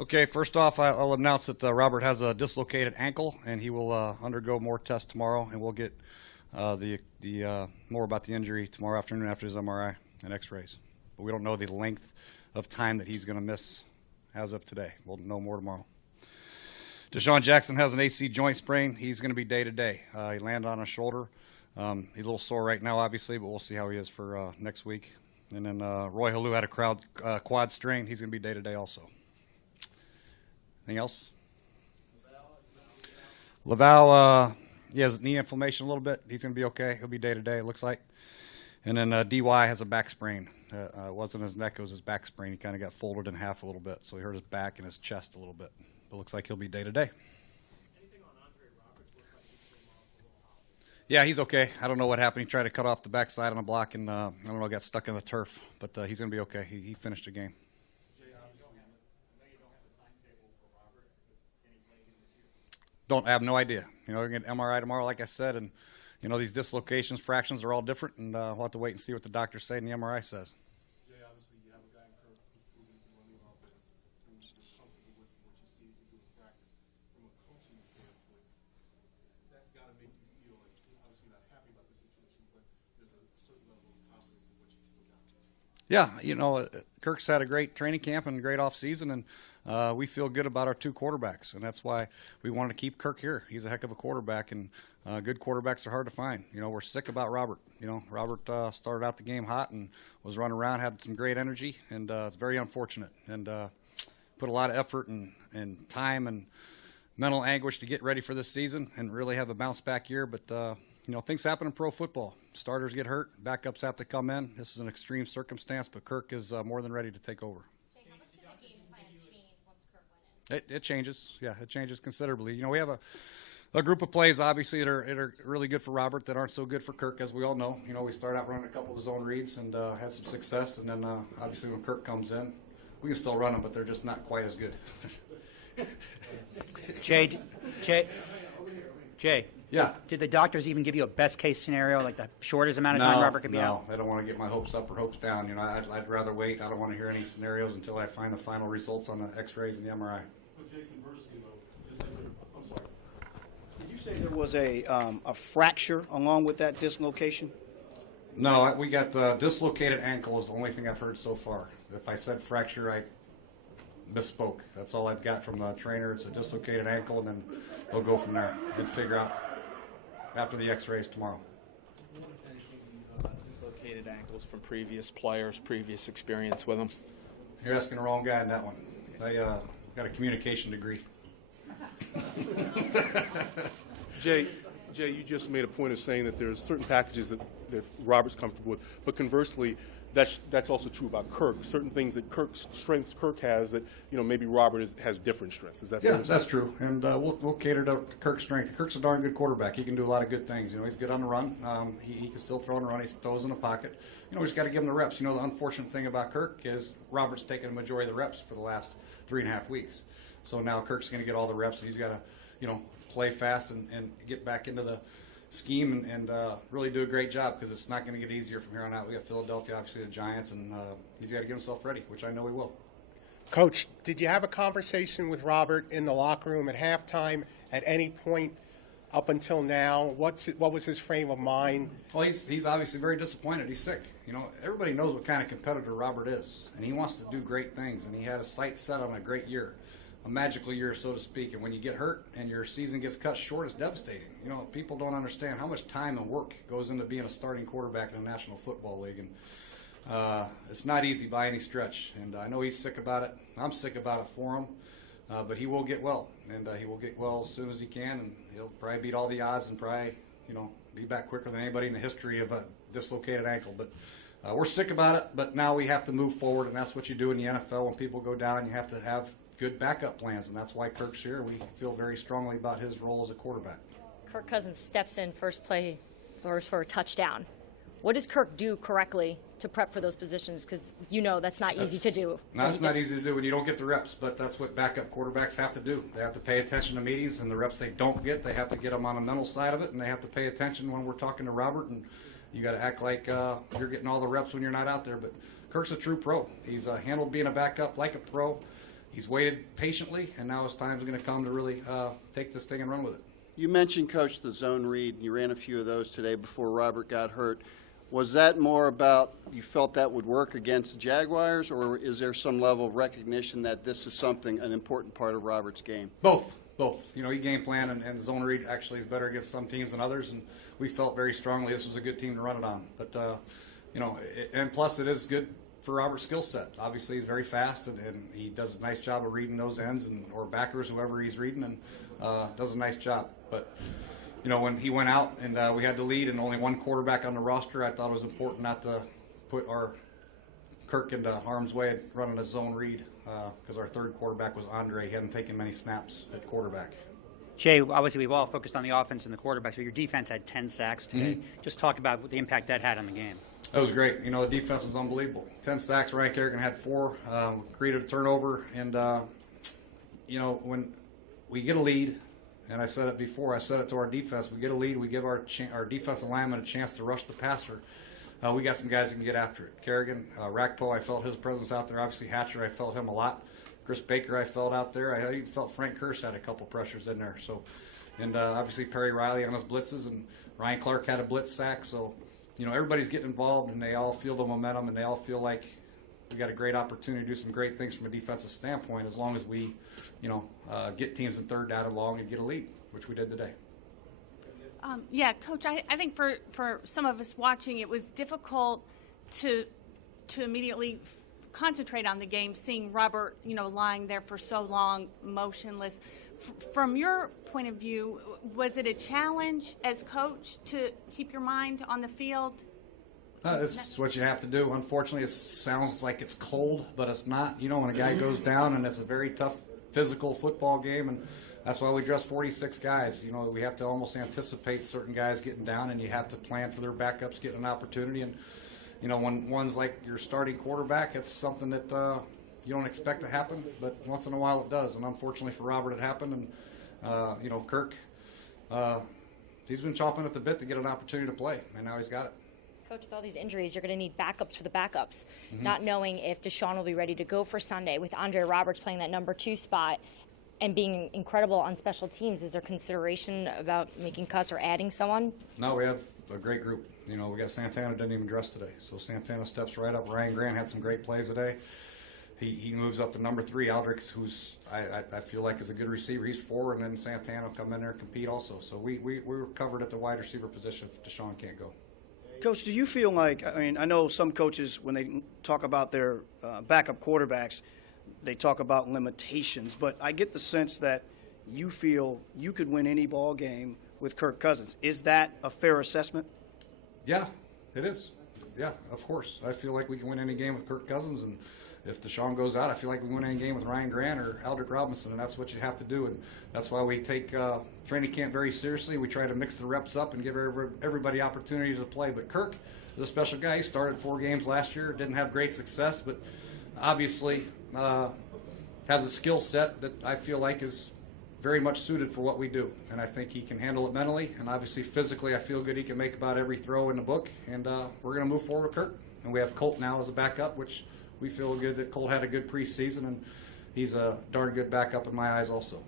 Okay, first off, I'll announce that Robert has a dislocated ankle, and he will undergo more tests tomorrow, and we'll get more about the injury tomorrow afternoon after his MRI and X-rays. But we don't know the length of time that he's going to miss as of today. We'll know more tomorrow. Deshaun Jackson has an AC joint sprain. He's going to be day-to-day. He landed on his shoulder. He's a little sore right now, obviously, but we'll see how he is for next week. And then Roy Halou had a quad strain. He's going to be day-to-day also. Anything else? Laval, he has knee inflammation a little bit. He's going to be okay. He'll be day-to-day, it looks like. And then DY has a back sprain. It wasn't his neck, it was his back sprain. He kind of got folded in half a little bit, so he hurt his back and his chest a little bit. But it looks like he'll be day-to-day. Anything on Andre Roberts? Looks like he came off a little hot. Yeah, he's okay. I don't know what happened. He tried to cut off the backside on the block and, I don't know, got stuck in the turf. But he's going to be okay. He finished the game. Don't have no idea. We're going to get an MRI tomorrow, like I said, and these dislocations, fractions are all different, and we'll have to wait and see what the doctors say and the MRI says. Jay, obviously you have a guy in Kirk who's proven to run the offense, who's comfortable with what you see him do in practice. From a coaching standpoint, that's got to make you feel like you're obviously not happy about the situation, but there's a certain level of confidence in what you still got. Yeah, Kirk's had a great training camp and a great off season, and we feel good about our two quarterbacks, and that's why we wanted to keep Kirk here. He's a heck of a quarterback, and good quarterbacks are hard to find. We're sick about Robert. Robert started out the game hot and was running around, had some great energy, and it's very unfortunate. And put a lot of effort and time and mental anguish to get ready for this season and really have a bounce-back year. But, things happen in pro football. Starters get hurt. Backups have to come in. This is an extreme circumstance, but Kirk is more than ready to take over. It changes. Yeah, it changes considerably. We have a group of plays, obviously, that are really good for Robert that aren't so good for Kirk, as we all know. We start out running a couple of zone reads and had some success, and then obviously when Kirk comes in, we can still run them, but they're just not quite as good. Jay. Yeah. Did the doctors even give you a best-case scenario, like the shortest amount of time Robert could be out? No, I don't want to get my hopes up or hopes down. I'd rather wait. I don't want to hear any scenarios until I find the final results on the X-rays and the MRI. But Jay, conversely, though, I'm sorry. Did you say there was a fracture along with that dislocation? No, we got dislocated ankle is the only thing I've heard so far. If I said fracture, I misspoke. That's all I've got from the trainer. It's a dislocated ankle, and then they'll go from there and figure out after the X-rays tomorrow. Dislocated ankles from previous players, previous experience with them. You're asking the wrong guy on that one. I got a communication degree. Jay, you just made a point of saying that there's certain packages that Robert's comfortable with, but conversely, that's also true about Kirk. Certain things that strengths Kirk has that maybe Robert has different strengths. Is that fair? Yeah, that's true, and we'll cater to Kirk's strength. Kirk's a darn good quarterback. He can do a lot of good things. He's good on the run. He can still throw on the run. He throws in the pocket. We just got to give him the reps. The unfortunate thing about Kirk is Robert's taken the majority of the reps for the last 3.5 weeks. So now Kirk's going to get all the reps, and he's got to play fast and get back into the scheme and really do a great job, because it's not going to get easier from here on out. We got Philadelphia, obviously the Giants, and he's got to get himself ready, which I know he will. Coach, did you have a conversation with Robert in the locker room at halftime at any point up until now? What was his frame of mind? Well, he's obviously very disappointed. He's sick. Everybody knows what kind of competitor Robert is, and he wants to do great things, and he had a sight set on a great year. A magical year, so to speak, and when you get hurt and your season gets cut short, it's devastating. People don't understand how much time and work goes into being a starting quarterback in the National Football League, and it's not easy by any stretch. And I know he's sick about it. I'm sick about it for him, but he will get well, and he will get well as soon as he can, and he'll probably beat all the odds and probably, be back quicker than anybody in the history of a dislocated ankle. But we're sick about it, but now we have to move forward, and that's what you do in the NFL. When people go down, you have to have good backup plans, and that's why Kirk's here. We feel very strongly about his role as a quarterback. Kirk Cousins steps in first for a touchdown. What does Kirk do correctly to prep for those positions? Because that's not easy to do. No, it's not easy to do when you don't get the reps, but that's what backup quarterbacks have to do. They have to pay attention to meetings, and the reps they don't get, they have to get them on the mental side of it, and they have to pay attention when we're talking to Robert, and you got to act like you're getting all the reps when you're not out there. But Kirk's a true pro. He's handled being a backup like a pro. he's waited patiently, and now his time's going to come to really take this thing and run with it. You mentioned, Coach, the zone read. You ran a few of those today before Robert got hurt. Was that more about you felt that would work against the Jaguars, or is there some level of recognition that this is an important part of Robert's game? Both. You know, he game plan and zone read actually is better against some teams than others, and we felt very strongly this was a good team to run it on. But, you know, and plus it is good for Robert's skill set. Obviously, he's very fast, and he does a nice job of reading those ends or backers, whoever he's reading, and does a nice job. But, you know, when he went out and we had the lead and only one quarterback on the roster, I thought it was important not to put our Kirk into harm's way running a zone read because our third quarterback was Andre. He hadn't taken many snaps at quarterback. Jay, obviously we've all focused on the offense and the quarterback, so your defense had 10 sacks today. Mm-hmm. Just talk about the impact that had on the game. That was great. You know, the defense was unbelievable. 10 sacks, Ryan Kerrigan had 4, created a turnover, and, you know, when we get a lead, and I said it before, I said it to our defense, we get a lead, we give our defensive lineman a chance to rush the passer. We got some guys that can get after it. Kerrigan, Rackpo, I felt his presence out there. Obviously, Hatcher, I felt him a lot. Chris Baker, I felt out there. I even felt Frank Kirsch had a couple pressures in there. So, and obviously Perry Riley on his blitzes, and Ryan Clark had a blitz sack. So, you know, everybody's getting involved, and they all feel the momentum, and they all feel like we got a great opportunity to do some great things from a defensive standpoint as long as we, you know, get teams in third down and long and get a lead, which we did today. Yeah, Coach, I think for some of us watching, it was difficult to immediately concentrate on the game, seeing Robert, you know, lying there for so long, motionless. From your point of view, was it a challenge as coach to keep your mind on the field? This is what you have to do. Unfortunately, it sounds like it's cold, but it's not. You know, when a guy goes down, and it's a very tough physical football game, and that's why we dress 46 guys. You know, we have to almost anticipate certain guys getting down, and you have to plan for their backups getting an opportunity. And, you know, when one's like your starting quarterback, it's something that you don't expect to happen, but once in a while it does. And unfortunately for Robert, it happened. And, you know, Kirk, he's been chomping at the bit to get an opportunity to play, and now he's got it. Coach, with all these injuries, you're going to need backups for the backups, not knowing if Deshaun will be ready to go for Sunday. With Andre Roberts playing that number 2 spot and being incredible on special teams, is there consideration about making cuts or adding someone? No, we have a great group. You know, we got Santana didn't even dress today, so Santana steps right up. Ryan Grant had some great plays today. He moves up to number 3. Aldrich, who's I feel like is a good receiver. He's 4, and then Santana will come in there and compete also. So we were covered at the wide receiver position if Deshaun can't go. Coach, do you feel like, I mean, I know some coaches, when they talk about their backup quarterbacks, they talk about limitations, but I get the sense that you feel you could win any ball game with Kirk Cousins. Is that a fair assessment? Yeah, it is. Yeah, of course. I feel like we can win any game with Kirk Cousins, and if Deshaun goes out, I feel like we can win any game with Ryan Grant or Aldrich Robinson, and that's what you have to do. And that's why we take training camp very seriously. We try to mix the reps up and give everybody opportunities to play. But Kirk is a special guy. He started 4 games last year, didn't have great success, but obviously has a skill set that I feel like is very much suited for what we do. And I think he can handle it mentally, and obviously physically I feel good he can make about every throw in the book. And we're going to move forward with Kirk. And we have Colt now as a backup, which we feel good that Colt had a good preseason, and he's a darn good backup in my eyes also.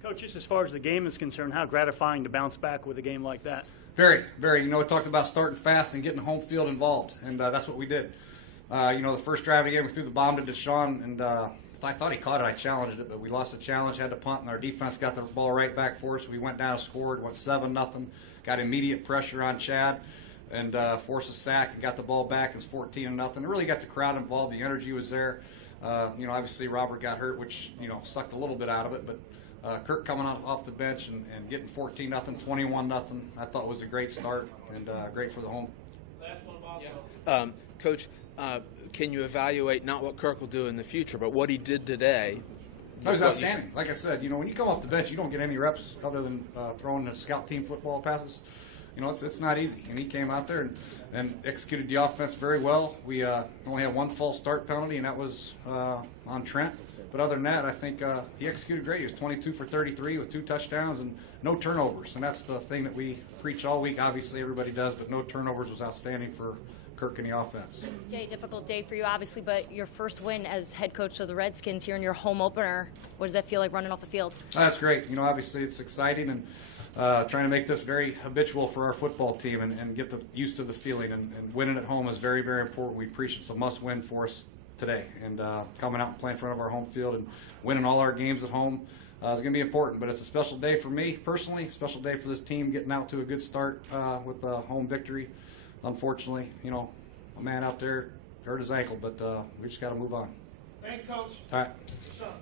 Coach, just as far as the game is concerned, how gratifying to bounce back with a game like that? Very, very. You know, we talked about starting fast and getting home field involved, and that's what we did. You know, the first drive of the game, we threw the bomb to Deshaun, and I thought he caught it. I challenged it, but we lost the challenge, had to punt, and our defense got the ball right back for us. We went down and scored, went 7-0, got immediate pressure on Chad, and forced a sack and got the ball back. It's 14-0. It really got the crowd involved. The energy was there. You know, obviously Robert got hurt, which, you know, sucked a little bit out of it, but Kirk coming off the bench and getting 14-0, 21-0, I thought was a great start and great for the home. Coach, can you evaluate not what Kirk will do in the future, but what he did today? That was outstanding. Like I said, you know, when you come off the bench, you don't get any reps other than throwing the scout team football passes. You know, it's not easy. And he came out there and executed the offense very well. We only had 1 false start penalty, and that was on Trent. But other than that, I think he executed great. He was 22 for 33 with 2 touchdowns and no turnovers. And that's the thing that we preach all week. Obviously, everybody does, but no turnovers was outstanding for Kirk and the offense. Jay, difficult day for you, obviously, but your first win as head coach of the Redskins here in your home opener. What does that feel like running off the field? That's great. Obviously it's exciting and trying to make this very habitual for our football team and get used to the feeling. And winning at home is very, very important. We appreciate it's a must-win for us today. And coming out and playing in front of our home field and winning all our games at home is going to be important. But it's a special day for me personally, a special day for this team getting out to a good start with a home victory. Unfortunately, a man out there hurt his ankle, but we just got to move on. Thanks, Coach. All right. Good shot.